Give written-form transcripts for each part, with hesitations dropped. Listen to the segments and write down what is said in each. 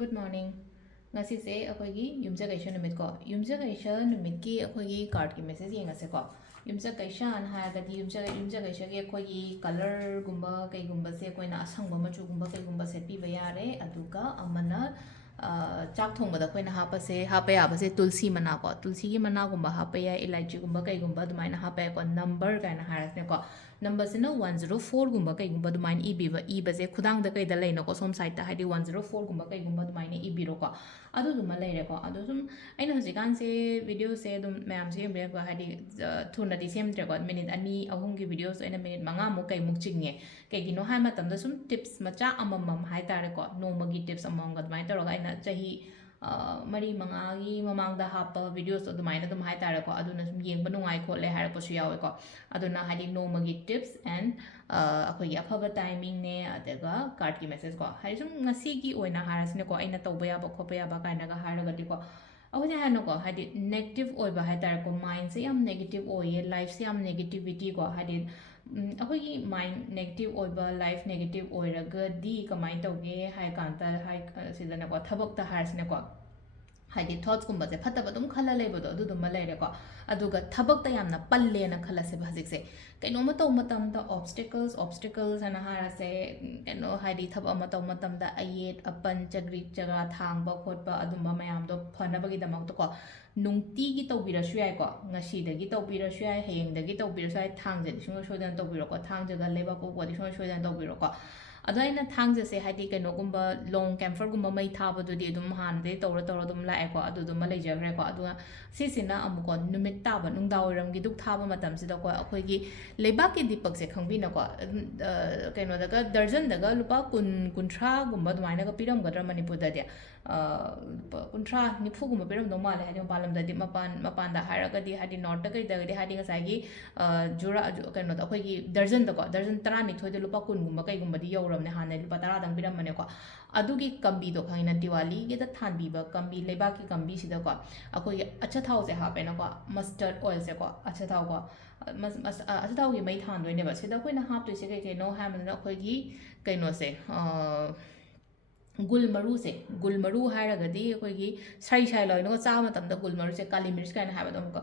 Good morning. Ngasi se akhoi yumjagaisha numit ko. Yumjagaisha numit ki akhoi card ki message yengase ko. Yumjagaisha an hagadi yumjagaisha ki akhoi color gumba kai gumba se akhoi na asangba machu gumba kai gumba set pi bayare aduga amana chak thong bada akhoi na hapa se hapa ya base tulsi mana ko. Tulsi ki mana gumba hapa ya elaichi gumba kai gumba dumai na hapa ya ko number kai na haras ne ko. Number se na 104 gumba kai gumba dumai ni ibi ba base khudang da kai da lai na ko som side ta haidi 104 gumba kai gumba dumai ni ibi ro ko. Adu duma lai re ko. Adu sum aina hosikan se video se dum ma'am se yum ko haidi thuna di sem tre ko minute ani ahum ki videos aina minute manga mu kai muk chinge. Kai gino hai matam da sum tips macha amamam hai tare ko. Nongmagi tips among ga dumai taro ga aina chahi mari mangagi mamangda hapa videos adumaina dum hai tare ko aduna sum yengba nungai khole har ko su yawe ko aduna hadi nongmagi tips and akhoi afaba timing ne adaga card ki message ko hai sum ngasi ki oina harasne ko aina tawba ya ba khopa ya ba kaina ga haraga ti ko akhoi ha no ko hadi negative oi ba hai tare ko mind se yam negative oye life se yam negativity ko hadi akhoi mind negative oiba life negative oiraga di kamai tawge hai kanta hai sidana ko thabak ta harsne ko haidi thoughts kumba se phata badum khala lei bodo adu dum lai re ko aduga thabak ta yamna palle na khala se bhajik se kaino ma taw matam da obstacles ana hara se kaino haidi thab ama taw matam da ayet apan chagri chaga thang ba khot ba adum ba mayam do phana bagi damak to ko nungti gi taw bira shu yai ko ngasi da gi taw bira shu yai heyeng da gi taw bira sai thang je shung shu dan taw bira ko thang je ga leba ko ko di shung shu dan taw bira ko अदो अना थांगजे से हाइदी कनोगुंबा लोंग camphor गुंबा मई थाबदुदी अदुम हानदे तौर तौर अदुम लाएको अदुदुम लेजग्रेको अदुगा सिसिना अमुको नुमित ताबा नुंगदावरम गी दुक थाबा मतम सिदा को अखोइगी लेबा के दीपक से खंबिनको कनो दगा दर्जन दगा लुपा कुन कुंथ्रा गुंबा दुमाइना का पिरम गदर मणिपुर ददे कुंथ्रा निफु गुंबा पिरम दो माले हादि पालम ददि मपान दा हारगदि हादि नॉर्थ दगै दगदि हादि गसागी जुरा कनो द अखोइगी दर्जन दको दर्जन 12 थोइदे लुपा कुन गुंबा कै गुंबा दि ꯌꯧꯔꯕꯅꯦ ꯍꯥꯟꯅ ꯂꯨꯄꯥ 10ꯗꯪ ꯄꯤꯔꯝꯕꯅꯦꯀꯣ ꯑꯗꯨꯒꯤ ꯀꯝꯕꯤꯗꯣ ꯈꯪꯉꯤꯅ ꯗꯤꯋꯥꯂꯤꯒꯤꯗ ꯊꯥꯟꯕꯤꯕ ꯀꯝꯕꯤ ꯂꯩꯕꯥꯛꯀꯤ ꯀꯝꯕꯤꯁꯤꯗꯀꯣ ꯑꯩꯈꯣꯏꯒꯤ ꯑꯆꯥꯊꯥꯎꯁꯦ ꯍꯥꯞꯄꯦꯅꯀꯣ ꯃꯁꯇꯔꯗ ꯑꯣꯏꯜꯁꯦꯀꯣ ꯑꯆꯥꯊꯥꯎꯀꯣ ꯑꯆꯥꯊꯥꯎꯒꯤ ꯃꯩ ꯊꯥꯟꯗꯣꯏꯅꯦꯕ ꯁꯤꯗ ꯑꯩꯈꯣꯏꯅ ꯍꯥꯞꯇꯣꯏꯁꯦ ꯀꯩ ꯀꯩꯅꯣ ꯍꯥꯏꯕꯗꯅ ꯑꯩꯈꯣꯏꯒꯤ ꯀꯩꯅꯣꯁꯦ ꯒꯨꯜ ꯃꯔꯨꯁꯦ ꯒꯨꯜ ꯃꯔꯨ ꯍꯥꯏꯔꯒꯗꯤ ꯑꯩꯈꯣꯏꯒꯤ ꯁꯥꯏ ꯁꯥꯏ ꯂꯣꯏꯅꯒ ꯆꯥꯕ ꯃꯇꯝꯗ ꯒꯨꯜ ꯃꯔꯨꯁꯦ ꯀꯥꯂꯤ ꯃꯤꯔꯆ ꯀꯥꯏꯅ ꯍꯥꯏꯕꯗꯣ ꯑꯃꯨꯛꯀ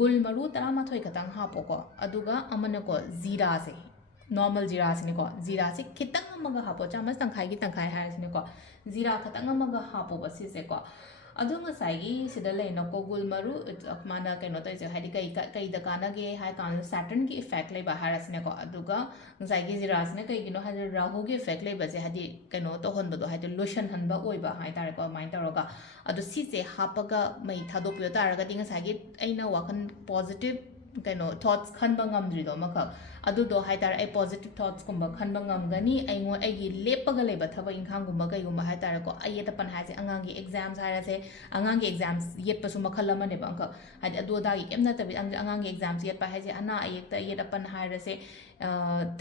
ꯒꯨꯜ ꯃꯔꯨ 12 ꯈꯛꯇꯪ ꯍꯥꯞꯄꯣꯀꯣ ꯑꯗꯨꯒ ꯑꯃꯅꯀꯣ ꯖꯤꯔꯥꯁꯦ normal जीरा से जीरा से खितंग हापो चामच तंखाई की तंखाई है जीरा खतंग हापो बसीसेको अदुंगसाइगी गुल मरु माना कनो तैसे हाइदी कई कानगे हाइ कान सैटर्न की इफेक्ट लेबा हारसनेको अदुगा ngसाइगी जीरासने कईगिनो हाइदि राहु की इफेक्ट लेबसे हाइदि कनो तो होनबदो हाइदि लोशन हनबा ओइबा हाइ तारेको माइन तरोगा अदु सिसे हापगा मै थादोपियो तारगदि ngसाइगी अइना वाखन पॉजिटिव कनो थॉट्स खनबा ngamdrido makak अदुदो हाइतार ए पॉजिटिव थॉट्स कुंबा खनबा ngamgani अइमो अइगी लेपगा लेबा थबा इंखांग गुंबा कइगुंबा हाइतार को अयेत पन हाइसे अंगांगी एग्जाम्स हाइरासे अंगांगी एग्जाम्स येतपसु मखल अमने बंक हाइदि अदुदागी केमना तबि अंगांगी एग्जाम्स येतपा हाइसे अना अयेत अयेत अपन हाइरासे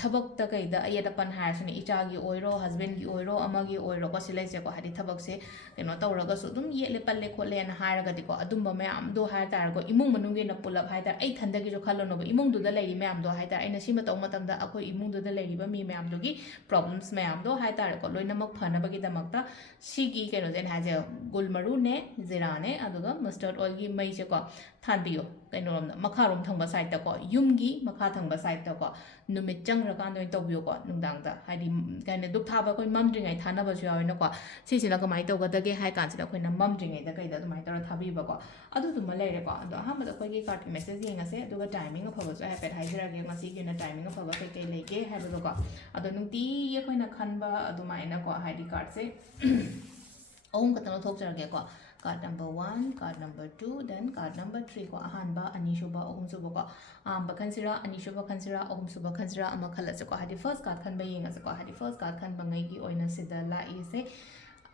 थबक त कइदा अयेत अपन हाइरासने इचागी ओइरो हस्बैंड की ओइरो अमागी ओइरो को सिलाइसे को हाइदि थबक से कनो तौरगसु दुम येले पल्ले खोले न हाइरगदि को अदुंबा मयाम दो हाइतार को इमुंग मनुंगे न पुलप हाइतार अइ थंदगी जो खलनो इमुंग दुदा लेरि मयाम दो हाइतार अइना सिम तौ मतमदा अखोइ इमुंग दुदा लेरिबा मी मयाम दोगी प्रॉब्लम्स मयाम दो हाइतार को लोइनमक फनबगी दमकता सिगी कनो जेन हाजे गुलमरु ने जीरा ने अदुगा मस्टर्ड ऑयल की मई से को थानबियो कनो मखारोम थंबा साइड को युमगी मखा थंबा साइड को नुमित चंग्रकान दोइन तौबियो को नुंगदांगदा हाइदि काने दुक थाबा कोइ ममद्रिङै थानबसु यावैन को सिसिना कमाइ तौगदगे हाइ कानसिदा कोइना ममद्रिङै दा कइदा दुमाइ तौरा थाबिबा को अदुदुमा लेरे को अदो अहमद कोइगी कार्ड मेसेज येंगसे अदुगा टाइमिंग अफबसु हाइफेट हाइजरागे मसी गिना टाइमिंग अफबा कइ कइ लेगे हाइबदो को अदो नुंती ये कोइना खनबा अदुमाइना को हाइदि कार्ड से अहम खतनो थोकजरगे को card number 1 card number 2 then card number 3 ko ahanba anishuba ahumsuba ko amba khansira anishuba khansira ahumsuba khansira ama khalase ko hadi first card khanba yengase ko hadi first card khanba ngai gi oina sida la ise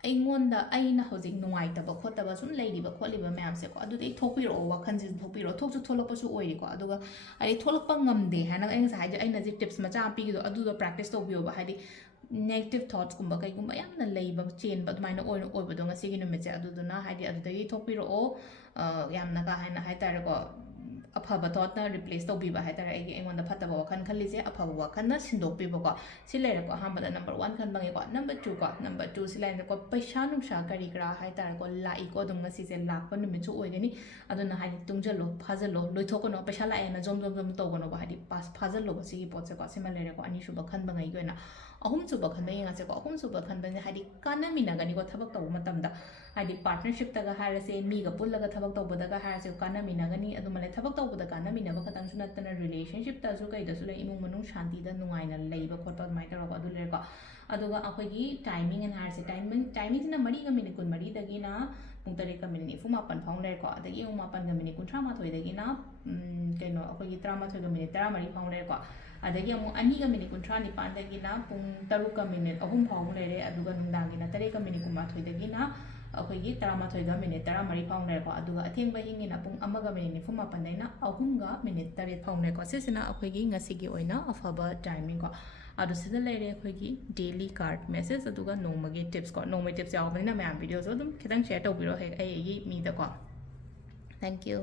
अइंगोंदा अइना होजिक नुंगाइतबा खोतबा सुम लेरिबा खोलिबा ma'am से को अदुदे थोपिरो वखनजि थोपिरो थोकसु थोलपसु ओइरि को अदुगा अइ थोलपा ngamde हाना अइंग size अइना जि tips मचा पिगिदो अदुदो practice तोबियोबा हादि नेगेटिव थॉट्स कुंबा कईगुंबा यामना लेइबा चेनबा दुमाइना ओइबदो ngasi gi numit se aduduna हादि अदुदगी थोपिरो यामना का हाइना हाइतारे को ꯑꯐꯕ ꯊꯣꯠꯅ ꯔꯤꯄ꯭ꯂꯦꯁ ꯇꯧꯕꯤꯕ ꯍꯥꯏꯇꯥꯔꯦ ꯑꯩꯉꯣꯟꯗ ꯐꯠꯇꯕ ꯋꯥꯈꯜ ꯈꯜꯂꯤꯁꯦ ꯑꯐꯕ ꯋꯥꯈꯜꯅ ꯁꯤꯟꯗꯣꯛꯄꯤꯕꯀꯣ ꯁꯤ ꯂꯩꯔꯦꯀꯣ ꯑꯍꯥꯟꯕꯗ ꯅꯝꯕꯔ 1 ꯈꯟꯕꯉꯦꯀꯣ ꯅꯝꯕꯔ 2 ꯀꯣ ꯅꯝꯕꯔ 2 ꯁꯤ ꯂꯩꯔꯦꯀꯣ ꯄꯩꯁꯥ ꯅꯨꯡꯁꯥ ꯀꯔꯤ ꯀꯔꯥ ꯍꯥꯏꯇꯥꯔꯦꯀꯣ ꯂꯥꯛꯏꯀꯣ ꯑꯗꯨꯝ ꯉꯁꯤꯁꯦ ꯂꯥꯛꯄ ꯅꯨꯃꯤꯠꯁꯨ ꯑꯣꯏꯒꯅꯤ ꯑꯗꯨꯅ ꯍꯥꯏꯗꯤ ꯇꯨꯡꯖꯜꯂꯣ ꯐꯥꯖꯜꯂꯣ ꯂꯣꯏꯊꯣꯛꯀꯅꯣ ꯄꯩꯁꯥ ꯂꯥꯛꯑꯦꯅ ꯖꯣꯝ ꯖꯣꯝ ꯖꯣꯝ ꯇꯧꯒꯅꯣꯕ ꯍꯥꯏꯗꯤ ꯐꯥꯖꯜꯂꯣꯕ ꯁꯤꯒꯤ ꯄꯣꯠꯁꯦꯀꯣ ꯁꯤꯃ ꯂꯩꯔꯦꯀꯣ ꯑꯅꯤꯁꯨꯕ ꯈꯟꯕꯉꯩꯒꯤ ꯑꯣꯏꯅ ꯑꯍꯨꯝꯁꯨꯕ ꯈꯟꯕ ꯌꯦꯡꯉꯁꯦꯀꯣ ꯑꯍꯨꯝꯁꯨꯕ ꯈꯟꯕꯁꯦ ꯍꯥꯏꯗꯤ ꯀꯥꯟꯅꯃꯤꯟꯅꯒꯅꯤꯀꯣ ꯊꯕꯛ ꯇꯧꯕ ꯃꯇꯝꯗ ꯍꯥꯏꯗꯤ ꯄꯥꯔꯠꯅꯔꯁꯤꯞꯇꯒ ꯍꯥꯏꯔꯁꯦ ꯃꯤꯒ ꯄꯨꯜꯂꯒ ꯊꯕꯛ ꯇꯧꯕꯗꯒ ꯍꯥꯏꯔꯁꯦ ꯀꯥꯟꯅꯃꯤꯟꯅꯒꯅꯤ ꯑꯗꯨꯃꯥꯏꯅ ꯊꯕꯛ ꯇꯧꯕꯗ ꯀꯥꯟꯅꯃꯤꯟꯅꯕ ꯈꯛꯇꯪꯁꯨ ꯅꯠꯇꯅ ꯔꯤꯂꯦꯁꯟꯁꯤꯞꯇꯁꯨ ꯀꯩꯗꯁꯨ ꯂꯩ ꯏꯃꯨꯡ ꯃꯅꯨꯡ ꯁꯥꯟꯇꯤꯗ ꯅꯨꯡꯉꯥꯏꯅ ꯂꯩꯕ ꯈꯣꯠꯄ ꯑꯗꯨꯃꯥꯏꯅ ꯇꯧꯔꯒ ꯑꯗꯨ ꯂꯩꯔꯦꯀꯣ ꯑꯗꯨꯒ ꯑꯩꯈꯣꯏꯒꯤ ꯇꯥꯏꯃꯤꯡ ꯑꯅ ꯍꯥꯏꯔꯁꯦ ꯇꯥꯏꯃꯤꯡꯁꯤꯅ 4ꯒ ꯃꯤꯅꯤꯠ 24ꯗꯒꯤꯅ ꯄꯨꯡ 8ꯒ ꯃꯤꯅꯤꯠ 94 ꯐꯥꯎ ꯂꯩꯔꯦꯀꯣ ꯑꯗꯒꯤ ꯑꯃꯨꯛ 8ꯒ ꯃꯤꯅꯤꯠ 38ꯗꯒꯤꯅ ꯀꯩꯅꯣ ꯑꯩꯈꯣꯏꯒꯤ 13ꯒ ꯃꯤꯅꯤꯠ 14 ꯐꯥꯎ ꯂꯩꯔꯦꯀோ ꯑꯗꯒꯤ ꯑꯃꯨꯛ 2ꯒ ꯃꯤꯅꯤꯠ 39ꯗꯒꯤꯅ ꯄꯨꯡ 6ꯒ ꯃꯤꯅꯤꯠ 3 ꯐꯥꯎ ꯂꯩꯔꯦ ꯑꯗꯨꯒ ꯅꯨꯡꯗꯥꯡꯒꯤꯅ 8ꯒ ꯃꯤꯅꯤꯠ 18ꯗꯒꯤ나 ꯑꯩꯈꯣꯏꯒꯤ 11ꯒ ꯃꯤꯅꯤꯠ 13 ꯐꯥꯎ ꯂꯩꯔꯦꯀꯣ ꯑꯗꯨꯒ ꯑꯊꯦꯡꯕ ꯍꯤꯡꯒꯤꯅ ꯄꯨꯡ 1ꯒ ꯃꯤꯅꯤꯠ 98ꯗꯩꯅ 3ꯒ ꯃꯤꯅꯤꯠ 8 ꯐꯥꯎ ꯂꯩꯔꯦꯀꯣ ꯁꯤꯁꯤꯅ ꯑꯩꯈꯣꯏꯒꯤ ꯉꯁꯤꯒꯤ ꯑꯣꯏꯅ ꯑꯐꯕ ꯇꯥꯏꯃꯤꯡ ꯀꯣ ꯑꯗꯨ ꯁꯤꯗ ꯂꯩꯔꯦ ꯑꯩꯈꯣꯏꯒꯤ ꯗꯦꯂꯤ ꯀꯥꯔꯠ ꯃꯦꯁꯦꯖ ꯑꯗꯨꯒ ꯅꯣꯡꯃꯒꯤ ꯇꯤꯞꯁ ꯀꯣ ꯅꯣꯡꯃꯒꯤ ꯇꯤꯞꯁ ꯌꯥꯎꯕꯅꯤꯅ ꯃꯌꯥꯝ ꯚꯤꯗꯤꯑꯣꯁꯨ ꯑꯗꯨꯝ ꯈꯤꯇꯪ ꯁꯦꯌꯔ ꯇꯧꯕꯤꯔꯣ ꯑꯩꯒꯤ ꯃꯤꯗꯀꯣ ꯊꯦꯡꯛ ꯌꯨ